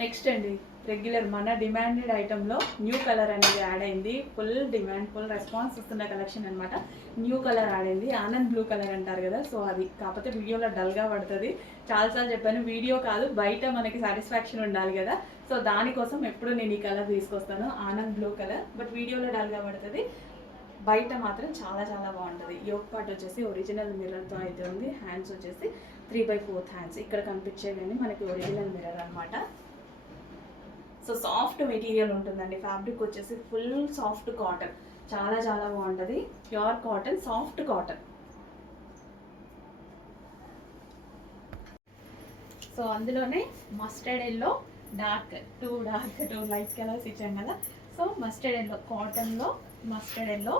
Next అండి, regular మన demanded ఐటెంలో new colour అనేది యాడ్ అయింది. ఫుల్ డిమాండ్, ఫుల్ రెస్పాన్స్ వస్తున్న కలెక్షన్ అనమాట. న్యూ కలర్ యాడ్ అయింది, ఆనంద్ బ్లూ కలర్ అంటారు కదా, సో అది కాకపోతే వీడియోలో డల్గా పడుతుంది. చాలాసార్లు చెప్పాను, వీడియో కాదు బయట మనకి సాటిస్ఫాక్షన్ ఉండాలి కదా, సో దానికోసం ఎప్పుడు నేను ఈ కలర్ తీసుకొస్తాను, ఆనంద్ బ్లూ కలర్. బట్ వీడియోలో డల్గా పడుతుంది, బయట మాత్రం చాలా చాలా బాగుంటుంది. యోక్ పార్ట్ వచ్చేసి ఒరిజినల్ మిర్రర్తో అయితే ఉంది. హ్యాండ్స్ వచ్చేసి 3/4 హ్యాండ్స్, ఇక్కడ కనిపించేవన్నీ మనకి ఒరిజినల్ మిర్రర్ అనమాట. సో సాఫ్ట్ మెటీరియల్ ఉంటుందండి. ఫ్యాబ్రిక్ వచ్చేసి ఫుల్ సాఫ్ట్ కాటన్, చాలా చాలా బాగుంటుంది. Pure cotton, soft cotton. So అందులోనే mustard yellow, dark, two light colours ఇచ్చాం కదా. సో మస్టర్డ్ ఎల్లో, కాటన్లో mustard yellow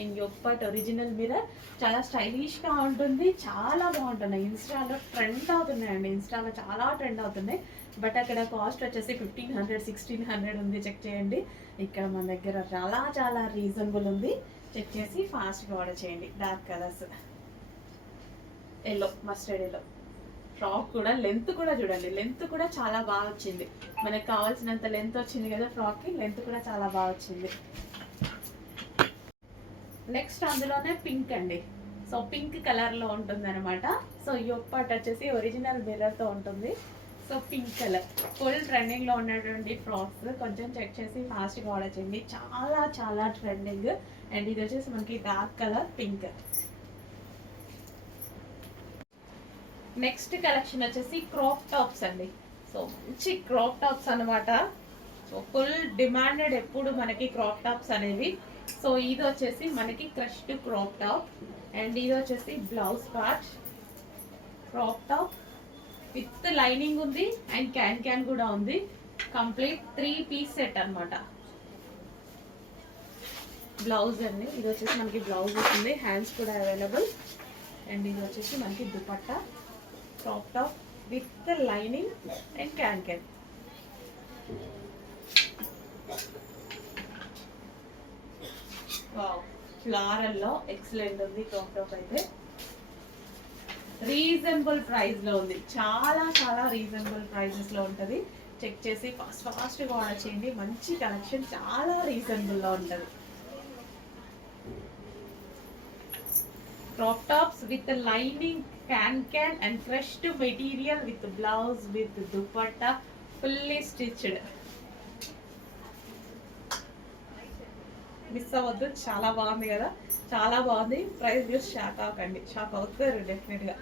and yoke part original mirror. చాలా స్టైలిష్గా ఉంటుంది, చాలా బాగుంటున్నాయి. ఇన్స్టాలో ట్రెండ్ అవుతున్నాయండి, ఇన్స్టాలో చాలా ట్రెండ్ అవుతున్నాయి. బట్ అక్కడ కాస్ట్ వచ్చేసి 1500, 1600 ఉంది. చెక్ చేయండి. ఇక్కడ మన దగ్గర చాలా చాలా రీజనబుల్ ఉంది. చెక్ చేసి ఫాస్ట్గా ఆర్డర్ చేయండి. Dark colours, yellow, mustard yellow. Frock కూడా లెంత్ కూడా చూడండి, లెంత్ కూడా చాలా బాగా వచ్చింది. మనకు కావాల్సినంత లెంత్ వచ్చింది కదా ఫ్రాక్కి, లెంత్ కూడా చాలా బాగా వచ్చింది. నెక్స్ట్ అందులోనే పింక్ అండి. సో పింక్ కలర్లో ఉంటుంది అనమాట. సో యోక్ పార్ట్ వచ్చేసి ఒరిజినల్ మిర్రర్తో ఉంటుంది. సో పింక్ కలర్ ఫుల్ ట్రెండింగ్లో ఉన్నటువంటి ఫ్రాక్స్, కొంచెం చెక్ చేసి ఫాస్ట్గా ఆర్డర్ చేయండి. చాలా చాలా ట్రెండింగ్. అండ్ ఇది వచ్చేసి మనకి dark colour pink. Next collection వచ్చేసి క్రాప్ టాప్స్ అండి. సో మంచి క్రాప్ టాప్స్ అనమాట. సో ఫుల్ డిమాండెడ్ ఎప్పుడు మనకి క్రాప్ టాప్స్ అనేవి. సో ఇది వచ్చేసి మనకి క్రష్డ్ క్రాప్ టాప్ అండ్ ఇది వచ్చేసి blouse part. Crop top with lining ఉంది అండ్ క్యాన్ కూడా ఉంది. కంప్లీట్ 3 పీస్ సెట్ అనమాట. బ్లౌజ్ అండి, ఇది వచ్చేసి మనకి బ్లౌజ్ వస్తుంది, హ్యాండ్స్ కూడా అవైలబుల్. అండ్ ఇది వచ్చేసి మనకి dupatta. Crop top with lining and can. ఫ్లారల్లో ఎక్సలెంట్ ఉంది. క్రాప్ టాప్ అయితే రీజనబుల్ ప్రైస్లో ఉంది, చాలా చాలా రీజనబుల్ ప్రైజెస్లో ఉంటుంది. చెక్ చేసి ఫాస్ట్గా ఆర్డర్ చేయండి. మంచి కలెక్షన్, చాలా రీజనబుల్లో ఉంటుంది. Crop tops with lining, can and crushed material with blouse with dupatta, fully stitched. Miss అవ్వద్దు, చాలా బాగుంది కదా, చాలా బాగుంది. ప్రైస్ చూసి షాక్ అవ్వకండి, షాక్ అవుతారు డెఫినెట్గా.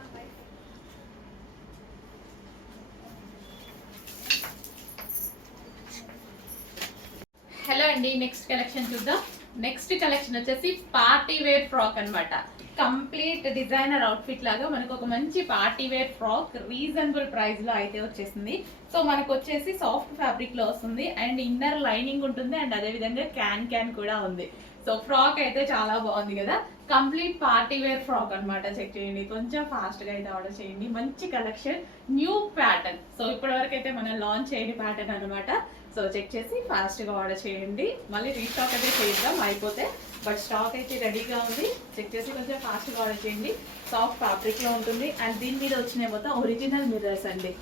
హలో అండి, నెక్స్ట్ కలెక్షన్ చూద్దాం. నెక్స్ట్ కలెక్షన్ వచ్చేసి పార్టీ వేర్ ఫ్రాక్ అనమాట. కంప్లీట్ డిజైనర్ అవుట్ఫిట్ లాగా మనకు ఒక మంచి party wear frock reasonable price లో అయితే వచ్చేసింది. సో మనకు వచ్చేసి సాఫ్ట్ ఫ్యాబ్రిక్ లో వస్తుంది అండ్ ఇన్నర్ లైనింగ్ ఉంటుంది అండ్ అదే విధంగా క్యాన్ కూడా ఉంది. సో ఫ్రాక్ అయితే చాలా బాగుంది కదా, కంప్లీట్ పార్టీ వేర్ ఫ్రాక్ అనమాట. చెక్ చేయండి, కొంచెం ఫాస్ట్ గా అయితే ఆర్డర్ చేయండి. మంచి కలెక్షన్, న్యూ ప్యాటర్న్. సో ఇప్పటివరకు అయితే మనం లాంచ్ చేయని ప్యాటర్న్ అనమాట. సో చెక్ చేసి ఫాస్ట్గా ఆర్డర్ చేయండి. మళ్ళీ రీస్టాక్ అయితే చేద్దాం అయిపోతే, బట్ స్టాక్ అయితే రెడీగా ఉంది. చెక్ చేసి కొంచెం ఫాస్ట్గా ఆర్డర్ చేయండి. సాఫ్ట్ ఫ్యాబ్రిక్లో ఉంటుంది అండ్ దీని మీద వచ్చినాయి మొత్తం ఒరిజినల్ మిర్రర్స్ అండి.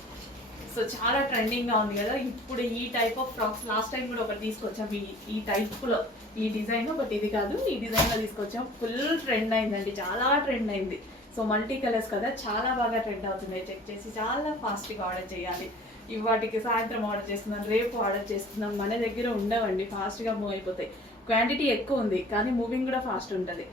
సో చాలా ట్రెండింగ్గా ఉంది కదా ఇప్పుడు ఈ type of frocks. Last time కూడా ఒకటి తీసుకొచ్చాం ఈ టైప్లో, ఈ డిజైన్, బట్ ఇది కాదు, ఈ డిజైన్లో తీసుకొచ్చాం. ఫుల్ ట్రెండ్ అయిందండి, చాలా ట్రెండ్ అయింది. సో మల్టీ కలర్స్ కదా, చాలా బాగా ట్రెండ్ అవుతున్నాయి. చెక్ చేసి చాలా ఫాస్ట్గా ఆర్డర్ చేయాలి. ఇవాటికి సాయంత్రం ఆర్డర్ చేస్తున్నాం, రేపు ఆర్డర్ చేస్తున్నాం. మన దగ్గర ఉండవండి, ఫాస్ట్గా మూవ్ అయిపోతాయి. క్వాంటిటీ ఎక్కువ ఉంది కానీ మూవింగ్ కూడా ఫాస్ట్ ఉంటుంది.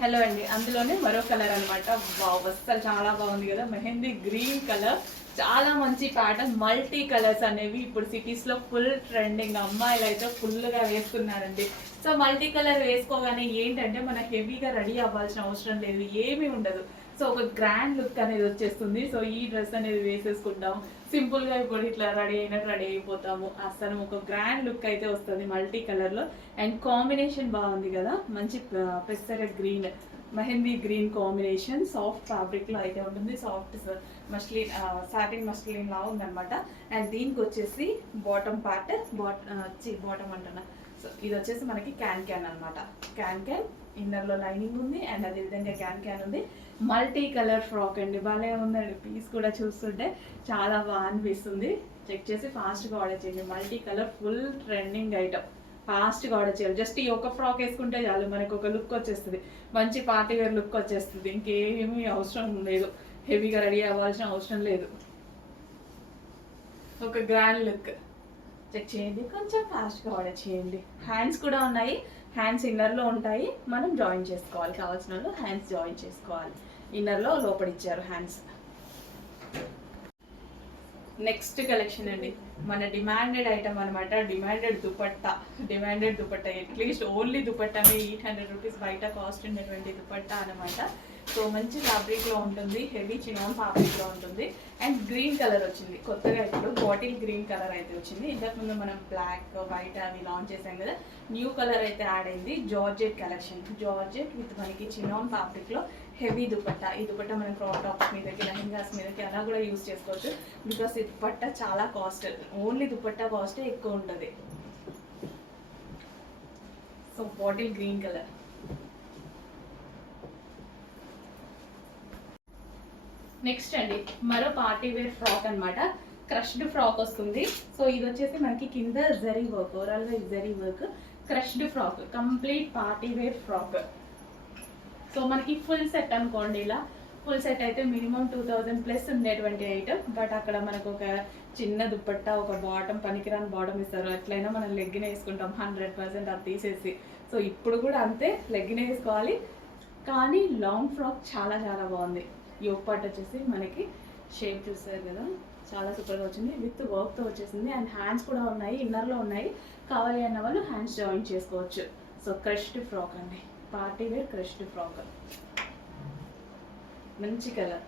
హలో అండి, అందులోనే మరో కలర్ అనమాట. వావ్, అస్సలు చాలా బాగుంది కదా, మెహందీ గ్రీన్ కలర్. చాలా మంచి ప్యాటర్న్. మల్టీ కలర్స్ అనేవి ఇప్పుడు సిటీస్ లో ఫుల్ ట్రెండింగ్. అమ్మాయిలు అయితే ఫుల్ గా వేసుకున్నారండి. సో మల్టీ కలర్ వేసుకోగానే ఏంటంటే మన హెవీగా రెడీ అవ్వాల్సిన అవసరం లేదు, ఏమీ ఉండదు. సో ఒక గ్రాండ్ లుక్ అనేది వచ్చేస్తుంది. సో ఈ డ్రెస్ అనేది వేసేసుకుంటాం, సింపుల్ గా ఇప్పుడు ఇట్లా రెడీ అయినట్టు రెడీ అయిపోతాము. అసలు ఒక గ్రాండ్ లుక్ అయితే వస్తుంది మల్టీ కలర్ లో. అండ్ కాంబినేషన్ బాగుంది కదా, మంచి pesarattu green, mehndi green combination. Soft fabric లో అయితే ఉంటుంది, సాఫ్ట్ మస్లిన్, సాటిన్ మస్లిన్ లా ఉందన్నమాట. అండ్ దీనికి వచ్చేసి బాటమ్ పార్ట్, బాటమ్ అంటున్నా. సో ఇది వచ్చేసి మనకి క్యాన్ అనమాట. క్యాన్ ఇన్నర్లో లైనింగ్ ఉంది అండ్ అదేవిధంగా క్యాన్ ఉంది. మల్టీ కలర్ ఫ్రాక్ అండి, భలే ఉందండి. పీస్ కూడా చూస్తుంటే చాలా బాగా అనిపిస్తుంది. చెక్ చేసి ఫాస్ట్గా ఆర్డర్ చేయండి. Multi colour full trending item, ఫాస్ట్గా ఆర్డర్ చేయాలి. జస్ట్ ఈ ఒక ఫ్రాక్ వేసుకుంటే చాలు, మనకు ఒక లుక్ వచ్చేస్తుంది, మంచి పార్టీ వేర్ లుక్ వచ్చేస్తుంది. ఇంకేమీ అవసరం లేదు, హెవీగా రెడీ అవ్వాల్సిన అవసరం లేదు. ఒక గ్రాండ్ లుక్. చెక్ చేయండి, కొంచెం ఫాస్ట్గా ఆర్డర్ చేయండి. హ్యాండ్స్ కూడా ఉన్నాయి, హ్యాండ్స్ ఇన్నర్లో ఉంటాయి, మనం జాయిన్ చేసుకోవాలి. కావాల్సిన వాళ్ళు హ్యాండ్స్ జాయిన్ చేసుకోవాలి. ఇన్నర్లో లోపడిచ్చారు హ్యాండ్స్. నెక్స్ట్ కలెక్షన్ అండి, మన డిమాండెడ్ ఐటమ్ అనమాట. డిమాండెడ్ దుపట్టా అట్లీస్ట్ ఓన్లీ దుపట్టానే 800 రూపీస్ బయట కాస్ట్ ఉన్నటువంటి దుపట్టా అనమాట. సో మంచి ఫ్యాబ్రిక్లో ఉంటుంది, హెవీ చినాన్ ఫ్యాబ్రిక్లో ఉంటుంది. అండ్ గ్రీన్ కలర్ వచ్చింది కొత్తగా, ఇప్పుడు బాటిల్ గ్రీన్ కలర్ అయితే వచ్చింది. ఇంతకుముందు మనం బ్లాక్ వైట్ అవి లాంచ్ చేసాం కదా, న్యూ కలర్ అయితే యాడ్ అయింది. జార్జెట్ కలెక్షన్, జార్జెట్ విత్ మనకి చినాన్ ఫ్యాబ్రిక్లో హెవీ దుపట్టా. ఈ దుపట్టా మనం క్రాప్ టాప్స్ మీదకి, లెహంగాస్ మీదకి అలా కూడా యూజ్ చేసుకోవచ్చు. బికాస్ ఈ దుపట్టా చాలా కాస్ట్, ఓన్లీ దుపట్టా కాస్టే ఎక్కువ ఉంటుంది. So bottle green colour. Next అండి, మరో పార్టీ వేర్ ఫ్రాక్ అనమాట. క్రష్డ్ ఫ్రాక్ వస్తుంది. సో ఇది వచ్చేసి మనకి కింద జరీ వర్క్, ఓవరాల్గా zari work, crushed frock, complete party wear frock. So మనకి ఫుల్ సెట్ అనుకోండి, ఇలా ఫుల్ సెట్ అయితే మినిమం 2000+ ఉండేటువంటి ఐటమ్. బట్ అక్కడ మనకు ఒక చిన్న దుపట్టా, ఒక బాటమ్, పనికిరాని బాటమ్ ఇస్తారు. అట్లయినా మనం లెగ్గిన వేసుకుంటాం 100% అది తీసేసి. సో ఇప్పుడు కూడా అంతే, లెగ్గిన వేసుకోవాలి. కానీ లాంగ్ ఫ్రాక్ చాలా చాలా బాగుంది. యోక్ పార్ట్ వచ్చేసి మనకి షేప్ చూస్తారు కదా, చాలా సూపర్గా వచ్చింది. విత్ వర్క్తో వచ్చేసింది. అండ్ హ్యాండ్స్ కూడా ఉన్నాయి, ఇన్నర్లో ఉన్నాయి. కావాలి అన్న వాళ్ళు హ్యాండ్స్ జాయిన్ చేసుకోవచ్చు. సో క్రష్డ్ ఫ్రాక్ అండి, పార్టీ వేర్ క్రష్డ్ ఫ్రాక్, మంచి కలర్.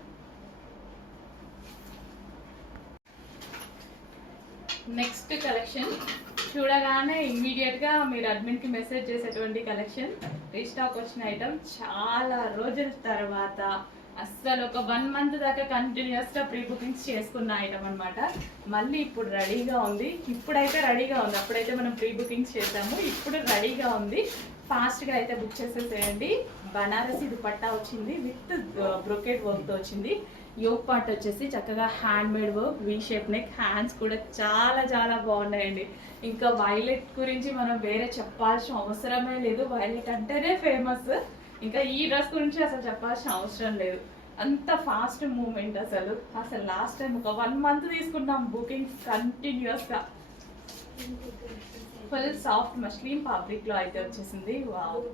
నెక్స్ట్ కలెక్షన్ చూడగానే ఇమ్మీడియట్గా మీరు అడ్మిన్కి మెసేజ్ చేసేటువంటి కలెక్షన్. రీస్టాక్ వచ్చిన ఐటమ్, చాలా రోజుల తర్వాత, అస్సలు ఒక 1 మంత్ దాకా కంటిన్యూస్గా ప్రీ బుకింగ్స్ చేసుకున్న ఐటమ్ అనమాట. మళ్ళీ ఇప్పుడు రెడీగా ఉంది. ఇప్పుడైతే రెడీగా ఉంది, అప్పుడైతే మనం ప్రీ బుకింగ్స్ చేసాము, ఇప్పుడు రెడీగా ఉంది. ఫాస్ట్గా అయితే బుక్ చేసేసేయండి. బనారసి దుపట్టా వచ్చింది విత్ బ్రొకెట్ వర్క్తో వచ్చింది. యోక్ పార్ట్ వచ్చేసి చక్కగా hand made work, V shape neck, hands కూడా చాలా చాలా బాగున్నాయండి. ఇంకా వైలెట్ గురించి మనం వేరే చెప్పాల్సిన అవసరమే లేదు, వైలెట్ అంటేనే ఫేమస్. ఇంకా ఈ డ్రెస్ గురించి అసలు చెప్పాల్సిన అవసరం లేదు, అంత ఫాస్ట్ మూమెంట్. అసలు లాస్ట్ టైం ఒక 1 మంత్ తీసుకున్నాం బుకింగ్స్ కంటిన్యూస్గా. ఫుల్ సాఫ్ట్ మస్లిన్ ఫ్యాబ్రిక్లో అయితే వచ్చేసింది. వావ్,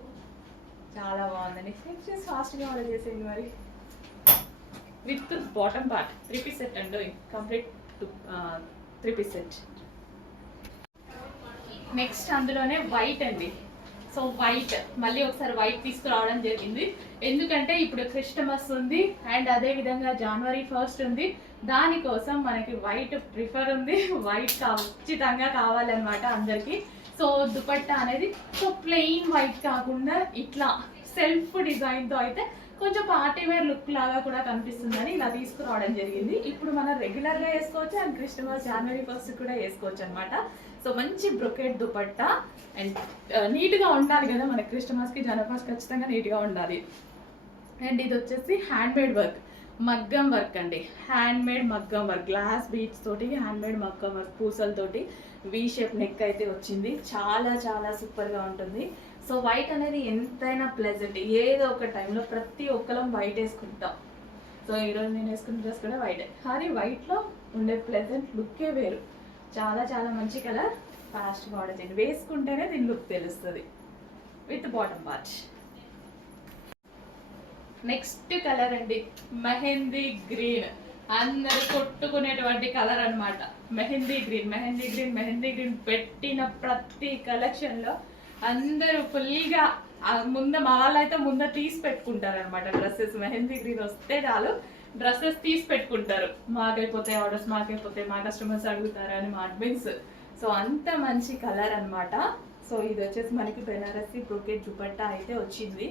చాలా బాగుందండి. నెక్స్ట్ ఫాస్ట్గా ఆర్డర్ చేసేయండి మరి. With bottom part 3 piece set అండి, కంప్లీట్ 3 పీస్ సెట్. నెక్స్ట్ అందులోనే వైట్ అండి. సో వైట్, మళ్ళీ ఒకసారి వైట్ తీసుకురావడం జరిగింది. ఎందుకంటే ఇప్పుడు క్రిస్టమస్ ఉంది అండ్ అదేవిధంగా January 1st ఉంది. దానికోసం మనకి వైట్ ప్రిఫర్ ఉంది, వైట్ ఖచ్చితంగా కావాలన్నమాట అందరికీ. సో దుపట్టా అనేది సో ప్లెయిన్ వైట్ కాకుండా ఇట్లా సెల్ఫ్ డిజైన్తో అయితే కొంచెం పార్టీ వేర్ లుక్ లాగా కూడా కనిపిస్తుందని ఇలా తీసుకురావడం జరిగింది. ఇప్పుడు మనం రెగ్యులర్గా వేసుకోవచ్చు అండ్ క్రిస్టమస్ January 1st కూడా వేసుకోవచ్చు అనమాట. సో మంచి బ్రొకెట్ దుపట్టా అండ్ నీట్గా ఉండాలి కదా, మన క్రిస్టమస్కి January ఖచ్చితంగా నీట్గా ఉండాలి. అండ్ ఇది వచ్చేసి హ్యాండ్ మేడ్ వర్క్, మగ్గం వర్క్ అండి. హ్యాండ్ మేడ్ మగ్గం వర్క్, గ్లాస్ బీడ్స్ తోటి హ్యాండ్ మేడ్ మగ్గం వర్క్, పూసలతోటి వీ షేప్ నెక్ అయితే వచ్చింది. చాలా చాలా సూపర్గా ఉంటుంది. సో వైట్ అనేది ఎంతైనా ప్లెజెంట్, ఏదో ఒక టైంలో ప్రతి ఒక్కరం వైట్ వేసుకుంటాం. సో ఈరోజు నేను వేసుకున్న డ్రెస్ కూడా వైట్, కానీ వైట్లో ఉండే ప్లెజెంట్ లుక్కే వేరు. చాలా చాలా మంచి కలర్. ఫాస్ట్గా ఆర్డర్ చేయండి, వేసుకుంటేనే దీని లుక్ తెలుస్తుంది. With bottom part. Next colour అండి, మెహందీ గ్రీన్. అందరు కొట్టుకునేటువంటి కలర్ అనమాట. మెహందీ గ్రీన్ పెట్టిన ప్రతి కలెక్షన్లో అందరూ ఫుల్గా ముందు మా వాళ్ళు అయితే ముందు తీసి పెట్టుకుంటారు అనమాట డ్రెస్సెస్. మెహందీ గ్రీన్ వస్తే చాలు డ్రెస్సెస్ తీసి పెట్టుకుంటారు. మాకైపోతే ఆర్డర్స్, మాకైపోతే మా కస్టమర్స్ అడుగుతారు అని మా అడ్మిన్స్. సో అంత మంచి కలర్ అనమాట. సో ఇది వచ్చేసి మనకి బెనారసి బ్రొకెట్ దుపట్టా అయితే వచ్చింది.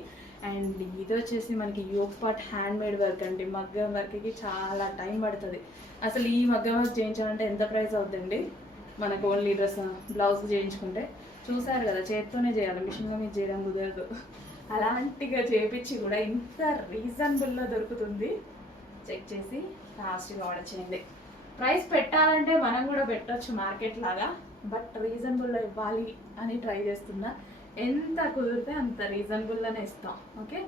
అండ్ ఇది వచ్చేసి మనకి yoke part hand made work అండి. మగ్గం వర్క్కి చాలా టైం పడుతుంది. అసలు ఈ మగ్గం వర్క్ చేయించాలంటే ఎంత ప్రైస్ అవుతుందండి మనకు? ఓన్లీ డ్రెస్ బ్లౌజ్ చేయించుకుంటే చూసారు కదా, చేతితోనే చేయాలి, మిషన్లో మీద చేయడం కుదరదు. అలాంటిగా చేపించి కూడా ఇంత రీజనబుల్లో దొరుకుతుంది. చెక్ చేసి ఫాస్ట్గా ఆర్డర్ చేయండి. ప్రైస్ పెట్టాలంటే మనం కూడా పెట్టొచ్చు మార్కెట్ లాగా, బట్ రీజనబుల్లో ఇవ్వాలి అని ట్రై చేస్తున్నా. ఎంత కుదిరితే అంత రీజనబుల్లోనే ఇస్తాం. ఓకే.